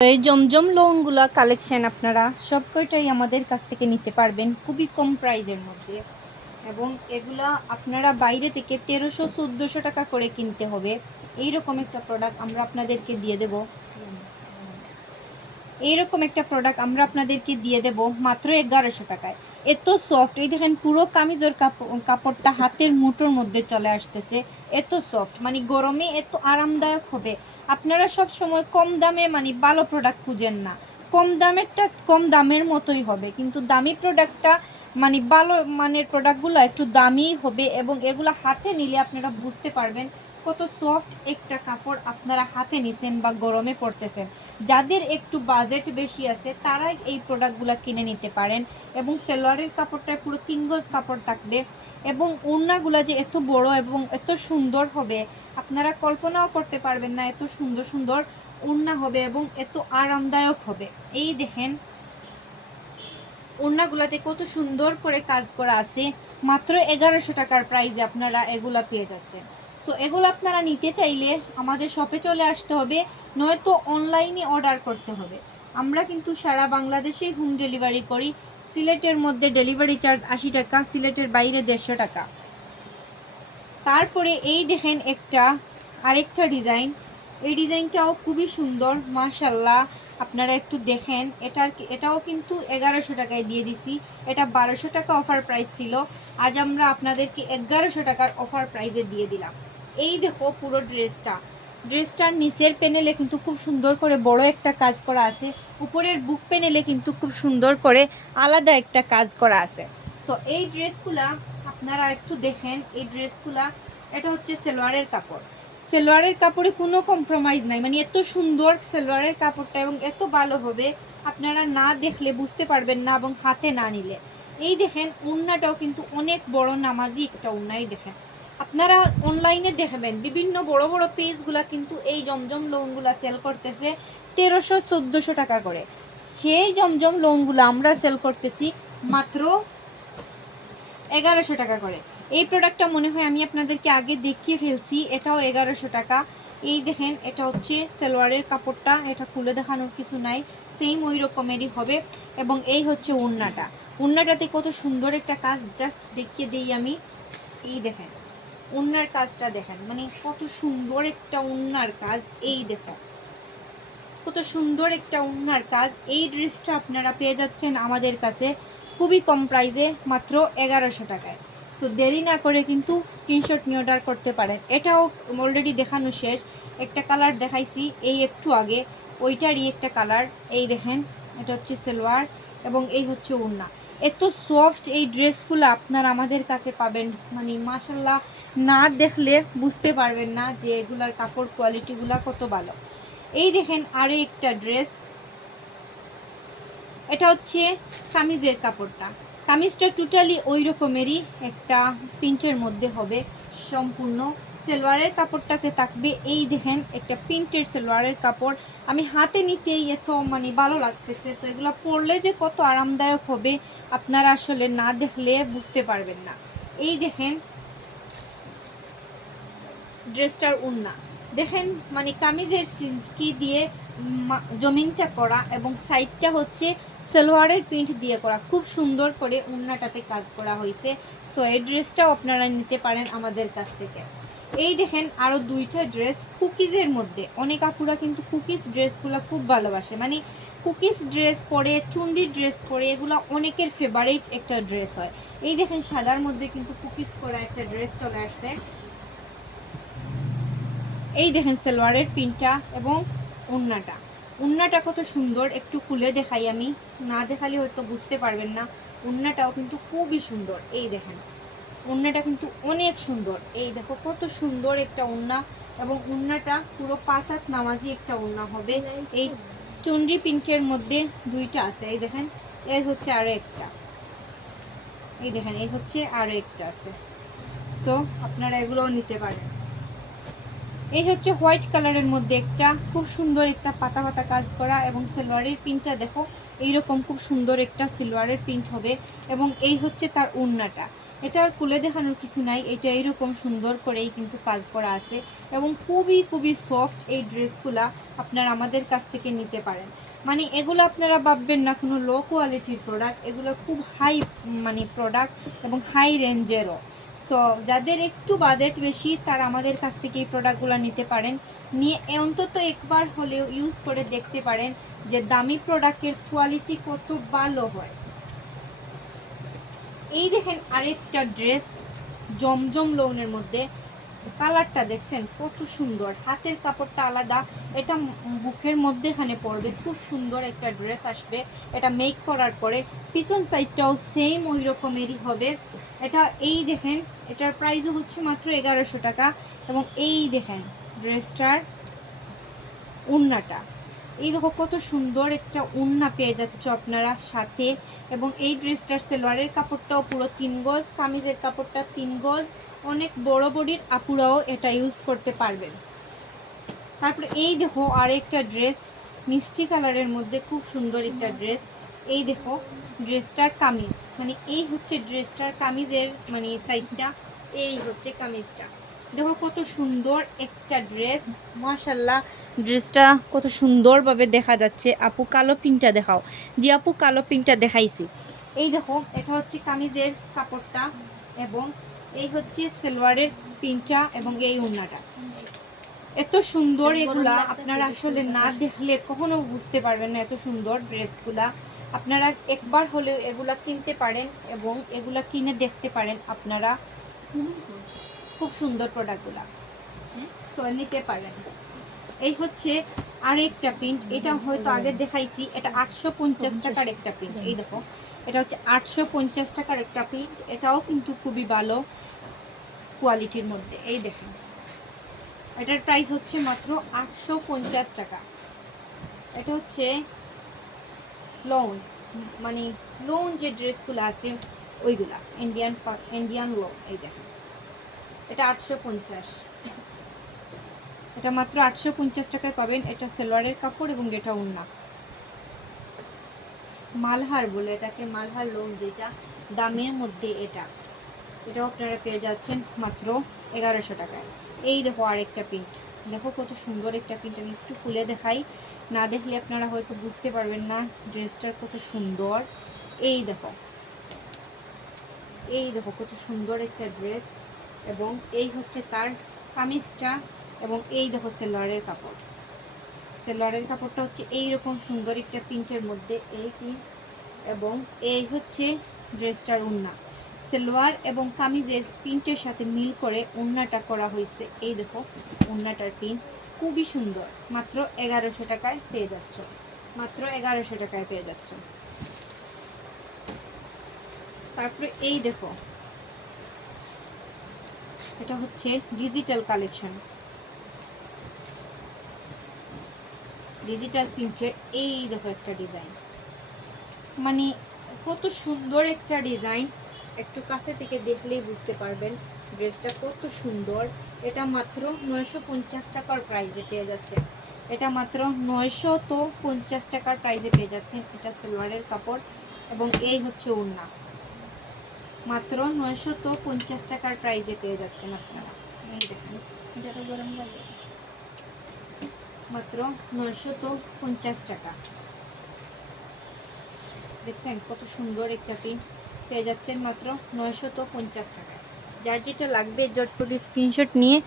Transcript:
এই জমজম লোনগুলা কালেকশন আপনারা সব কয়টাই আমাদের কাছ থেকে নিতে পারবেন খুবই কম প্রাইজের মধ্যে। এবং এগুলা আপনারা বাইরে থেকে তেরোশো, চোদ্দোশো টাকা করে কিনতে হবে। এইরকম একটা প্রোডাক্ট আমরা আপনাদেরকে দিয়ে দেব। এইরকম একটা প্রোডাক্ট আমরা আপনাদেরকে দিয়ে দেব মাত্র এগারোশো টাকায়। এত সফট এই দেখেন পুরো কামিজের কাপড় কাপড়টা হাতের মুঠোর মধ্যে চলে আসতেছে। এত সফট মানে গরমে এত আরামদায়ক হবে। আপনারা সব সময় কম দামে মানে ভালো প্রোডাক্ট খুঁজেন না। কম দামেরটা কম দামের মতোই হবে। কিন্তু দামি প্রোডাক্টটা মানে ভালো মানের প্রোডাক্টগুলো একটু দামি হবে এবং এগুলো হাতে নিলে আপনারা বুঝতে পারবেন কত সফট একটা কাপড় আপনারা হাতে নিছেন বা গরমে পড়তেছেন যাদের একটু বাজেট বেশি আছে, তারাই এই প্রোডাক্টগুলো কিনে নিতে পারেন। এবং সেলোয়ারের কাপড়টায় পুরো তিন গজ কাপড় থাকবে। এবং ওড়নাগুলো যে এত বড় এবং এত সুন্দর হবে, আপনারা কল্পনাও করতে পারবেন না এত সুন্দর সুন্দর ওড়না হবে এবং এত আরামদায়ক হবে। এই দেখেন, ওড়নাগুলাতে কত সুন্দর করে কাজ করা আছে। মাত্র এগারোশো টাকার প্রাইসে আপনারা এগুলা পেয়ে যাচ্ছেন। সো এগুলো আপনারা নিতে চাইলে আমাদের শপে চলে আসতে হবে, নয়তো অনলাইনে অর্ডার করতে হবে। আমরা কিন্তু সারা বাংলাদেশেই হোম ডেলিভারি করি। সিলেটের মধ্যে ডেলিভারি চার্জ আশি টাকা, সিলেটের বাইরে দেড়শো টাকা। তারপরে এই দেখেন একটা আরেকটা ডিজাইন এই ডিজাইনটাও খুবই সুন্দর মাশাল্লাহ আপনারা একটু দেখেন, এটার এটাও কিন্তু এগারোশো টাকায় দিয়ে দিছি। এটা বারোশো টাকা অফার প্রাইস ছিল। আজ আমরা আপনাদেরকে এগারোশো টাকার অফার প্রাইজে দিয়ে দিলাম। এই দেখো পুরো ড্রেসটা ড্রেসটার নিচের প্যানেলে কিন্তু খুব সুন্দর করে বড় একটা কাজ করা আছে। উপরের বুক প্যানেলে কিন্তু খুব সুন্দর করে আলাদা একটা কাজ করা আছে। সো এই ড্রেসগুলা আপনারা একটু দেখেন, এই ড্রেসগুলা এটা হচ্ছে সেলোয়ারের কাপড়। সেলোয়ারের কাপড়ে কোনো কম্প্রোমাইজ নাই। মানে এত সুন্দর সেলোয়ারের কাপড়টা এবং এত ভালো হবে, আপনারা না দেখলে বুঝতে পারবেন না এবং হাতে না নিলে। এই দেখেন উন্নাটাও কিন্তু অনেক বড় নামাজি একটা উন্নাই দেখেন। আপনারা অনলাইনে দেখবেন, বিভিন্ন বড় বড় পেজগুলা কিন্তু এই জমজম লোনগুলা সেল করতেছে তেরোশো চোদ্দোশো টাকা করে। সেই জমজম লোনগুলো আমরা সেল করতেছি মাত্র এগারোশো টাকা করে। এই প্রোডাক্টটা মনে হয় আমি আপনাদেরকে আগে দেখিয়ে ফেলছি, এটাও এগারোশো টাকা। এই দেখেন, এটা হচ্ছে সালোয়ারের কাপড়টা, এটা খুলে দেখানোর কিছু নাই সেম ওই রকমেরই হবে। এবং এই হচ্ছে উন্নাটা উন্নাটাতে কত সুন্দর একটা কাজ জাস্ট দেখিয়ে দিই আমি। এই দেখেন। উন্নার কাজটা দেখেন। মানে কত সুন্দর একটা উন্নার কাজ, এই দেখো। কত সুন্দর একটা উন্নার কাজ, এই ড্রেসটা আপনারা পেয়ে যাচ্ছেন আমাদের কাছে খুবই কম প্রাইসে মাত্র এগারোশো টাকায়। সো দেরি না করে কিন্তু স্ক্রিনশট নিয়ে অর্ডার করতে পারেন। এটাও অলরেডি দেখানো শেষ। একটা কালার দেখাইছি, এই একটু আগে। ওইটারই একটা কালার এই দেখেন, এটা হচ্ছে সেলোয়ার এবং এই হচ্ছে ওড়না এত সফট এই ড্রেসগুলো আপনারা আমাদের কাছে পাবেন। মানে মাসাল্লাহ না দেখলে বুঝতে পারবেন না যে এগুলার কাপড় কোয়ালিটিগুলো কত ভালো। এই দেখেন আরও একটা ড্রেস এটা হচ্ছে কামিজের কাপড়টা। কামিজটা টোটালি ওই রকমেরই একটা প্রিন্টের মধ্যে হবে, সম্পূর্ণ সেলোয়ারের কাপড়টাতে থাকবে। এই দেখেন, একটা প্রিন্টের সেলোয়ারের কাপড়। আমি হাতে নিতেই এত মানে ভালো লাগতেছে। তো এগুলো পরলে যে কত আরামদায়ক হবে, আপনারা আসলে না দেখলে বুঝতে পারবেন না। এই দেখেন, ড্রেসটার উন্না। দেখেন মানে কামিজের কি দিয়ে জমিনটা করা এবং সাইডটা হচ্ছে সালোয়ারের প্রিন্ট দিয়ে করা। খুব সুন্দর করে উন্নাটাতে কাজ করা হয়েছে। সো এই ড্রেসটাও আপনারা নিতে পারেন আমাদের কাছ থেকে। এই দেখেন আরও দুইটা ড্রেস কুকিজের মধ্যে। অনেক আপুরা কিন্তু কুকিজ ড্রেসগুলো খুব ভালোবাসে। মানে কুকিজ ড্রেস পরে, চুন্ডি ড্রেস পরে, এগুলো অনেকের ফেভারিট একটা ড্রেস হয়। এই দেখেন সাদার মধ্যে কিন্তু কুকিজ করা একটা ড্রেস চলে আসছে। এই দেখেন সালোয়ারের পিনটা এবং উন্নাটা উন্নাটা কত সুন্দর, একটু খুলে দেখাই আমি। না দেখালে হয়তো বুঝতে পারবেন না। উন্নাটাও কিন্তু খুবই সুন্দর। এই দেখেন। উন্নাটা কিন্তু অনেক সুন্দর। এই দেখো কত সুন্দর একটা উন্না এবং উন্নাটা পুরো পাঁচ হাত নামাজি একটা উন্না হবে। এই চন্ডি পিঙ্কের মধ্যে দুইটা আছে। এই দেখেন, এর হচ্ছে আরও একটা। এই দেখেন এই হচ্ছে আরও একটা আছে। সো আপনারা এগুলোও নিতে পারেন। এই হচ্ছে হোয়াইট কালারের মধ্যে একটা খুব সুন্দর একটা পাতা পাতা কাজ করা এবং সিলভারের প্রিন্টটা দেখো, এইরকম খুব সুন্দর একটা সিলভারের প্রিন্ট হবে এবং এই হচ্ছে তার উন্নাটা এটা আর দেখানোর কিছু নাই। এটা এইরকম সুন্দর করেই কিন্তু কাজ করা আছে এবং খুবই খুবই সফট এই ড্রেসগুলা আপনারা আমাদের কাছ থেকে নিতে পারেন। মানে এগুলো আপনারা ভাববেন না, কোনো লো কোয়ালিটির প্রোডাক্ট এগুলো খুব হাই মানে প্রোডাক্ট এবং হাই রেঞ্জেরও সো যাদের একটু বাজেট বেশি, তারা আমাদের কাছ থেকে এই প্রোডাক্টগুলো নিতে পারেন। নিয়ে অন্তত একবার হলেও ইউজ করে দেখতে পারেন যে দামি প্রোডাক্টের কোয়ালিটি কত ভালো হয়। এই দেখেন আরেকটা ড্রেস জমজম লোনের মধ্যে। কালারটা দেখছেন, কত সুন্দর। হাতের কাপড়টা আলাদা। এটা বুকের মধ্যেখানে পড়বে খুব সুন্দর একটা ড্রেস আসবে। এটা মেক করার পরে পিছন সাইডটাও সেম ওই রকমেরই হবে। এটা এই দেখেন, এটার প্রাইসও হচ্ছে মাত্র এগারোশো টাকা। এবং এই দেখেন ড্রেসটার উন্নাটা এই দেখো কত সুন্দর একটা উন্না পেয়ে যাচ্ছ আপনারা সাথে। এবং এই ড্রেসটার সেলোয়ারের কাপড়টাও পুরো তিন গজ, কামিজের কাপড়টা তিন গজ। অনেক বড় বডির আপুরাও এটা ইউজ করতে পারবেন। তারপরে এই দেখো আরেকটা ড্রেস, মিষ্টি কালারের মধ্যে খুব সুন্দর একটা ড্রেস। এই দেখো ড্রেসটার কামিজ মানে এই হচ্ছে ড্রেসটার কামিজের মানে সাইডটা এই হচ্ছে কামিজটা। দেখো কত সুন্দর একটা ড্রেস মাশাল্লাহ ড্রেসটা কত সুন্দরভাবে দেখা যাচ্ছে। আপু কালো পিনটা দেখাও। জি আপু কালো পিনটা দেখাইছি। এই দেখো এটা হচ্ছে কামিজের কাপড়টা এবং এই হচ্ছে সেলোয়ারের পিনটা এবং এই উন্নাটা এত সুন্দর এগুলা আপনারা আসলে না দেখলে কখনো বুঝতে পারবেন না এত সুন্দর ড্রেসগুলা। আপনারা একবার হলেও এগুলা কিনতে পারেন এবং এগুলা কিনে দেখতে পারেন আপনারা। খুব সুন্দর প্রোডাক্টগুলা সো নিতে পারেন। এই হচ্ছে আরেকটা প্রিন্ট এটা হয়তো আগে দেখাইছি। এটা আটশো পঞ্চাশ টাকার একটা প্রিন্ট এই দেখো এটা হচ্ছে আটশো পঞ্চাশ টাকার একটা প্রিন্ট এটাও কিন্তু খুবই ভালো কোয়ালিটির মধ্যে। এই দেখুন। এটার প্রাইস হচ্ছে মাত্র আটশো পঞ্চাশ টাকা। এটা হচ্ছে লোন মানে লোন যে ড্রেসগুলো আছে ওইগুলা। ইন্ডিয়ান ইন্ডিয়ান লোন এই দেখুন। এটা আটশো পঞ্চাশ। এটা মাত্র আটশো পঞ্চাশ টাকায় পাবেন। এটা সেলোয়ারের কাপড় এবং এটা উন্না মালহার বলে এটাকে মালহার লোন যেটা দামের মধ্যে এটা। এটাও আপনারা পেয়ে যাচ্ছেন মাত্র এগারোশো টাকায়। এই দেখো আরেকটা প্রিন্ট। দেখো কত সুন্দর একটা প্রিন্ট। আমি একটু খুলে দেখাই। না দেখলে আপনারা হয়তো বুঝতে পারবেন না ড্রেসটার কত সুন্দর। এই দেখো। এই দেখো কত সুন্দর একটা ড্রেস। এবং এই হচ্ছে তার কামিজটা এবং এই দেখো সেলোয়ারের কাপড়। সেলোয়ারের কাপড়টা হচ্ছে এই রকম সুন্দর একটা প্রিন্টের মধ্যে এই প্রিন্ট এবং এই হচ্ছে ড্রেসটার উন্না। সেলোয়ার এবং কামিজের প্রিন্টের সাথে মিল করে উন্নাটা করা হয়েছে। এই দেখো, উন্নাটার প্রিন্ট খুবই সুন্দর। মাত্র এগারোশো টাকায় পেয়ে যাচ্ছ। মাত্র এগারোশো টাকায় পেয়ে যাচ্ছ। তারপরে এই দেখো এটা হচ্ছে ডিজিটাল কালেকশন ডিজিটাল প্রিন্টের এই দেখো একটা ডিজাইন মানে কত সুন্দর একটা ডিজাইন একটু কাছে থেকে দেখলেই বুঝতে পারবেন ড্রেসটা কত সুন্দর। এটা মাত্র নয়শো পঞ্চাশ টাকার প্রাইজে পেয়ে যাচ্ছে এটা মাত্র নয়শো তো পঞ্চাশ টাকার প্রাইজে পেয়ে যাচ্ছেন। এটা সালোয়ারের কাপড় এবং এই হচ্ছে ওড়না। মাত্র নয়শো তো পঞ্চাশ টাকার প্রাইজে পেয়ে যাচ্ছেন আপনারা। গরম লাগে। মাত্র নয়শো তো পঞ্চাশ টাকা। দেখছেন, কত সুন্দর একটা প্রিন্ট পেয়ে যাচ্ছেন মাত্র নয়শো তো পঞ্চাশ টাকা যার যেটা লাগবে জটপটি স্ক্রিনশট নিয়ে